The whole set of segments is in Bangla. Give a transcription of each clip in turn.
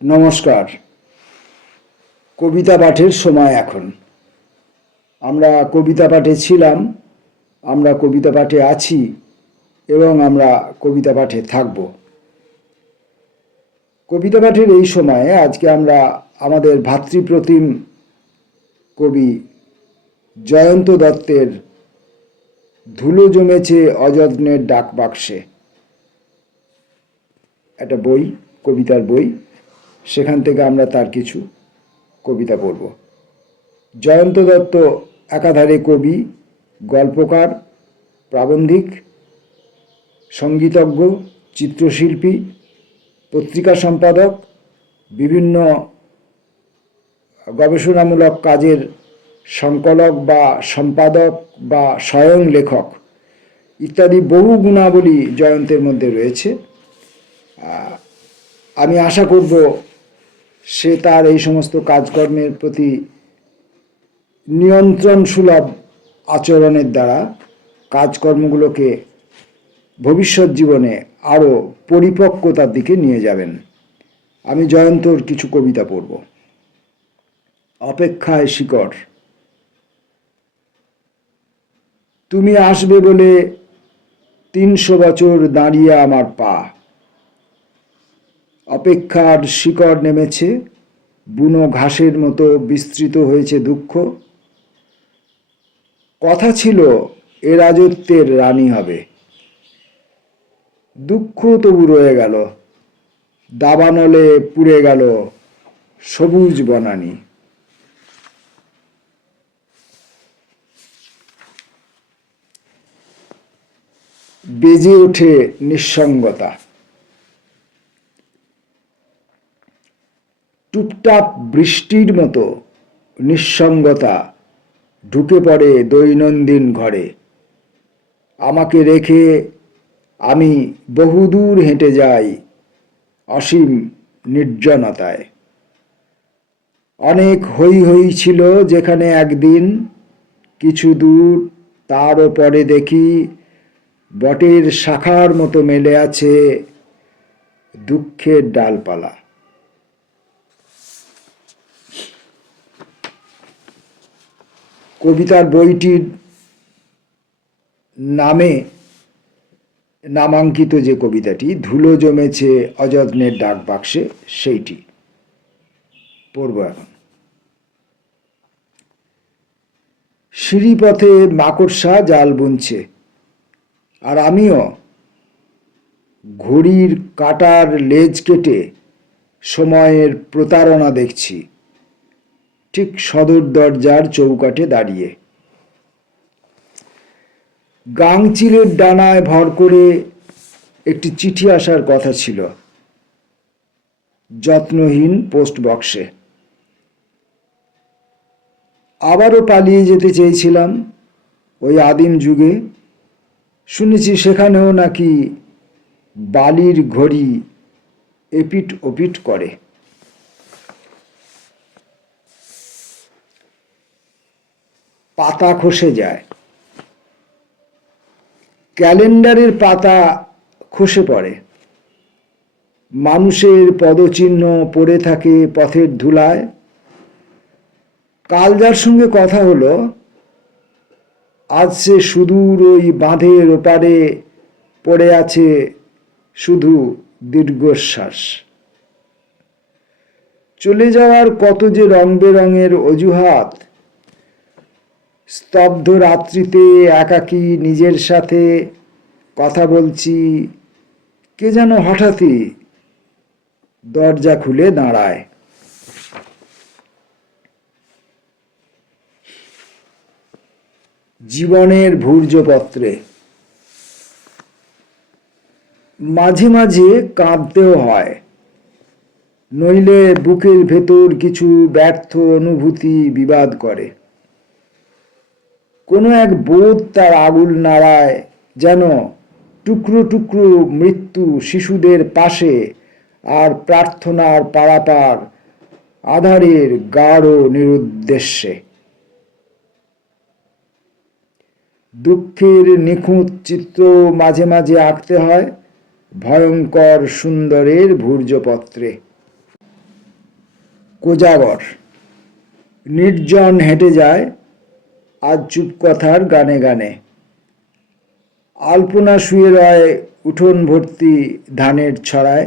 নমস্কার। কবিতা পাঠের সময় এখন। আমরা কবিতা পাঠে ছিলাম, আমরা কবিতা পাঠে আছি এবং আমরা কবিতা পাঠে থাকব। কবিতা পাঠের এই সময়ে আজকে আমরা আমাদের ভাতৃপ্রতিম কবি জয়ন্ত দত্তের ধুলো জমেছে অযত্নের ডাকবাক্সে, একটা বই, কবিতার বই, সেখান থেকে আমরা তার কিছু কবিতা পড়ব। জয়ন্ত দত্ত একাধারে কবি, গল্পকার, প্রাবন্ধিক, সঙ্গীতজ্ঞ, চিত্রশিল্পী, পত্রিকা সম্পাদক, বিভিন্ন গবেষণামূলক কাজের সংকলক বা সম্পাদক বা স্বয়ং লেখক ইত্যাদি বহু গুণাবলী জয়ন্তের মধ্যে রয়েছে। আমি আশা করব সে তার এই সমস্ত কাজকর্মের প্রতি নিয়ন্ত্রণ সুলভ আচরণের দ্বারা কাজকর্মগুলোকে ভবিষ্যৎ জীবনে আরও পরিপক্কতার দিকে নিয়ে যাবেন। আমি জয়ন্তর কিছু কবিতা পড়ব। অপেক্ষায় শিকড়। তুমি আসবে বলে ৩০০ বছর দাঁড়িয়ে আমার পা, অপেক্ষার শিকড় নেমেছে, বুনো ঘাসের মতো বিস্তৃত হয়েছে দুঃখ। কথা ছিল এ রাজত্বের রানী হবে, দুঃখ তবু রয়ে গেল, দাবানলে পুড়ে গেল সবুজ বনানী। বেজে ওঠে নিঃসঙ্গতা। টুপটাপ বৃষ্টির মতো নিঃসঙ্গতা ঢুকে পড়ে দৈনন্দিন ঘরে। আমাকে রেখে আমি বহুদূর হেঁটে যাই অসীম নির্জনতায়। অনেক হই হই ছিল যেখানে একদিন, কিছু দূর তারও পরে দেখি বটের শাখার মতো মেলে আছে দুঃখের ডালপালা। কবিতার বইটির নামে নামাঙ্কিত যে কবিতাটি ধুলো জমেছে অযত্নের ডাকবাক্সে, সেইটি পড়ব এখন। সিঁড়িপথে মাকড়সা জাল বুনছে, আর আমিও ঘড়ির কাঁটার লেজ কেটে সময়ের প্রতারণা দেখছি, ঠিক সদর দরজার চৌকাঠে দাঁড়িয়ে। গাংচিলের ডানায় ভর করে একটি চিঠি আসার কথা ছিল যত্নহীন পোস্ট বক্সে। আবারও পালিয়ে যেতে চেয়েছিলাম ওই আদিম যুগে। শুনেছি সেখানেও নাকি বালির ঘড়ি এপিট ওপিট করে। পাতা খসে যায়, ক্যালেন্ডারের পাতা খসে পড়ে, মানুষের পদচিহ্ন পড়ে থাকে পথের ধুলায়। কাল যার সঙ্গে কথা হলো, আজ সে সুদূর ওই বাঁধের ওপারে পড়ে আছে শুধু দীর্ঘশ্বাস। চলে যাওয়ার কত যে রং বেরঙের অজুহাত। স্তব্ধ রাত্রিতে একাকী নিজের সাথে কথা বলছি, কে যেন হঠাৎই দরজা খুলে দাঁড়ায়। জীবনের ভূর্জপত্রে মাঝে মাঝে কাঁদতেও হয়, নইলে বুকের ভেতর কিছু ব্যর্থ অনুভূতি বিবাদ করে। কোনো এক বোধ তার আগুল নাড়ায়, যেন টুকরো টুকরো মৃত্যু শিশুদের পাশে, আর প্রার্থনার পারাপার আধারের গাঢ় নিরুদ্দেশ্যে। দুঃখের নিখুঁত চিত্র মাঝে মাঝে আঁকতে হয় ভয়ঙ্কর সুন্দরের ভূর্জপত্রে। কোজাগর নির্জন হেঁটে যায় আজ চুপ কথার গানে গানে। আলপনা শুয়ে রয় উঠোন ভর্তি ধানের ছড়ায়।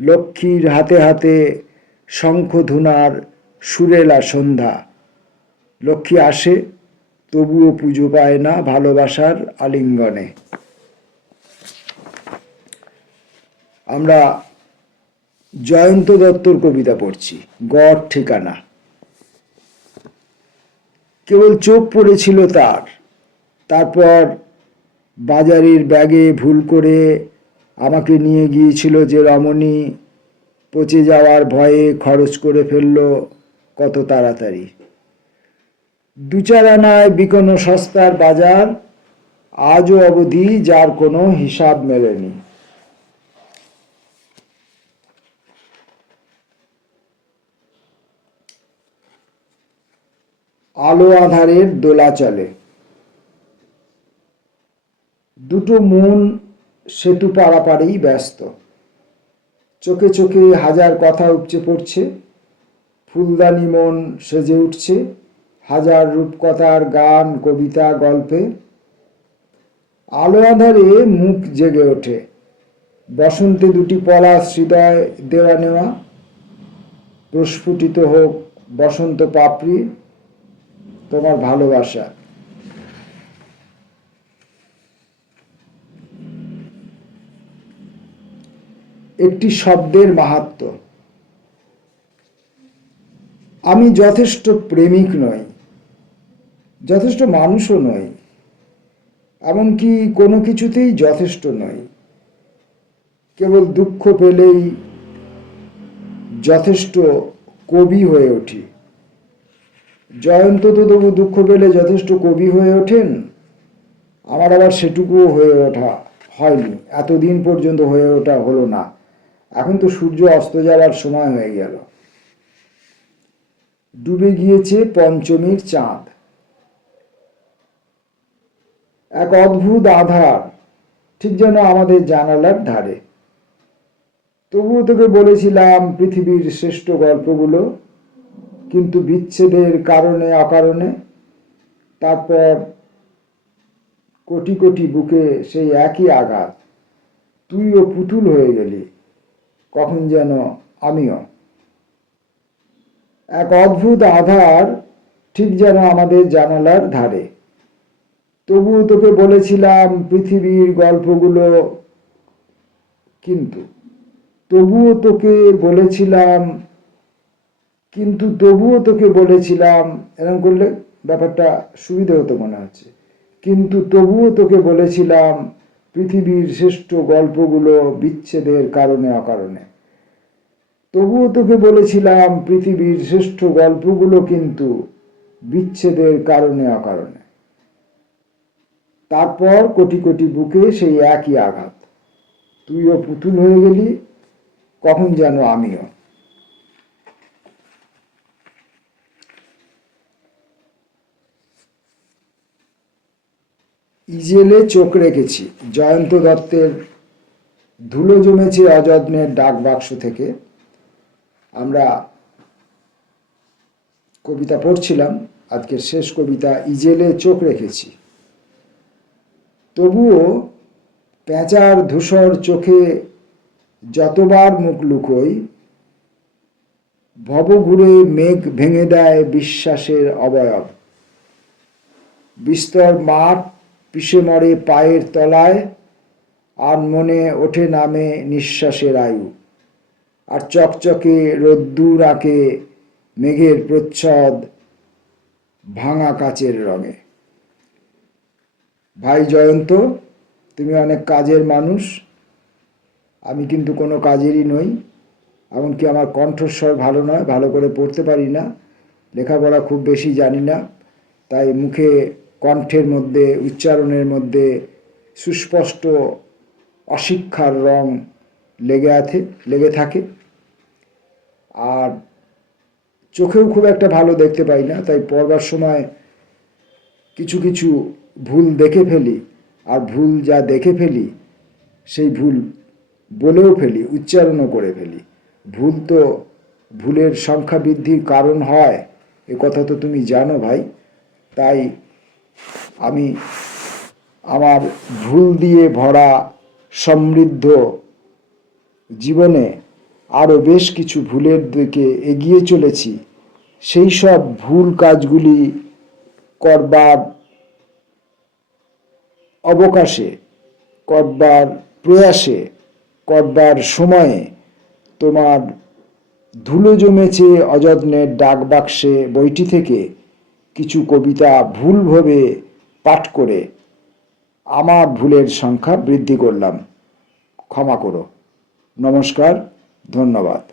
লক্ষ্মীর হাতে হাতে শঙ্খধুনার সুরেলা সন্ধ্যা। লক্ষ্মী আসে তবুও পুজো পায় না ভালোবাসার আলিঙ্গনে। আমরা জয়ন্ত দত্তর কবিতা পড়ছি, গড় ঠিকানা। কেবল চোখ পড়েছিল তার, তারপর বাজারের ব্যাগে ভুল করে আমাকে নিয়ে গিয়েছিল যে রমণী, পচে যাওয়ার ভয়ে খরচ করে ফেলল কত তাড়াতাড়ি। দু চার আনায় বিকোনো সস্তার বাজার, আজও অবধি যার কোনো হিসাব মেলেনি। আলো আধারের দোলা চলে, দুটো মন সেতু পারাপারেই ব্যস্ত। চোখে চোখে হাজার কথা উপচে পড়ছে, ফুলদানি মন সেজে উঠছে হাজার রূপকথার গান কবিতা গল্পে। আলো আধারে মুখ জেগে ওঠে, বসন্তে দুটি পলাশ হৃদয় দেওয়া নেওয়া। প্রস্ফুটিত হোক বসন্ত পাপড়ি তোমার ভালোবাসা। একটি শব্দের মাহাত্ম্য। আমি যথেষ্ট প্রেমিক নই, যথেষ্ট মানুষও নই, এমনকি কোনো কিছুতেই যথেষ্ট নই। কেবল দুঃখ পেলেই যথেষ্ট কবি হয়ে উঠি। জয়ন্ত তো তবু দুঃখ পেলে যথেষ্ট কবি হয়ে ওঠেন, আমার আবার সেটুকুও হয়ে ওঠা হয়নি, এতদিন পর্যন্ত হয়ে ওঠা হলো না। এখন তো সূর্য অস্ত যাওয়ার সময় হয়ে গেল। ডুবে গিয়েছে পঞ্চমীর চাঁদ, এক অদ্ভুত আধার, ঠিক যেন আমাদের জানালার ধারে। তবুও তোকে বলেছিলাম পৃথিবীর শ্রেষ্ঠ গল্পগুলো, কিন্তু বিচ্ছেদের কারণে অকারণে তারপর কোটি কোটি বুকে সেই একই আঘাত। তুইও পুতুল হয়ে গেলি, কখন যেন আমিও। এক অদ্ভুত আধার, ঠিক যেন আমাদের জানালার ধারে। তবুও তোকে বলেছিলাম পৃথিবীর গল্পগুলো, কিন্তু তবুও তোকে বলেছিলাম এরকম করলে ব্যাপারটা সুবিধা হতো মনে হচ্ছে। কিন্তু তবুও তোকে বলেছিলাম পৃথিবীর শ্রেষ্ঠ গল্পগুলো বিচ্ছেদের কারণে অকারণে। তবুও তোকে বলেছিলাম পৃথিবীর শ্রেষ্ঠ গল্পগুলো কিন্তু বিচ্ছেদের কারণে অকারণে। তারপর কোটি কোটি বুকে সেই একই আঘাত। তুইও পুতুল হয়ে গেলি, কখন যেন আমিও। ইজেলে চোখ রেখেছি। জয়ন্ত দত্তের ধুলো জমেছে অযত্নের ডাক বাক্স থেকে আমরা কবিতা পড়ছিলাম। আজকের শেষ কবিতা, ইজেলে চোখ রেখেছি। তবুও পেঁচার ধূসর চোখে যতবার মুখ লুকোই, ভব ঘুরে মেঘ ভেঙে দেয় বিশ্বাসের অবয়ব। বিস্তর মাঠ পিষে মরে পায়ের তলায়, আর মনে ওঠে নামে নিঃশ্বাসের আয়ু। আর চকচকে রোদ্দুর আঁকে মেঘের প্রচ্ছদ ভাঙা কাচের রঙে। ভাই জয়ন্ত, তুমি অনেক কাজের মানুষ, আমি কিন্তু কোনো কাজেরই নই। এমনকি আমার কণ্ঠস্বর ভালো নয়, ভালো করে পড়তে পারি না, লেখাপড়া খুব বেশি জানি না, তাই মুখে কণ্ঠের মধ্যে উচ্চারণের মধ্যে সুস্পষ্ট অশিক্ষার রং লেগে থাকে। আর চোখেও খুব একটা ভালো দেখতে পাই না, তাই পড়বার সময় কিছু কিছু ভুল দেখে ফেলি। আর ভুল যা দেখে ফেলি সেই ভুল বলেও ফেলি, উচ্চারণও করে ফেলি। ভুল তো ভুলের সংখ্যা বৃদ্ধির কারণ হয়, এ কথা তো তুমি জানো ভাই। তাই আমি আমার ভুল দিয়ে ভরা সমৃদ্ধ জীবনে আরও বেশ কিছু ভুলের দিকে এগিয়ে চলেছি। সেই সব ভুল কাজগুলি করবার অবকাশে, করবার প্রয়াসে, করবার সময়ে তোমার ধুলো জমেছে অযত্নের ডাক বাক্সে বইটি থেকে কিছু কবিতা ভুলভাবে পাঠ করে আমার ভুলের সংখ্যা বৃদ্ধি করলাম। ক্ষমা করো। নমস্কার, ধন্যবাদ।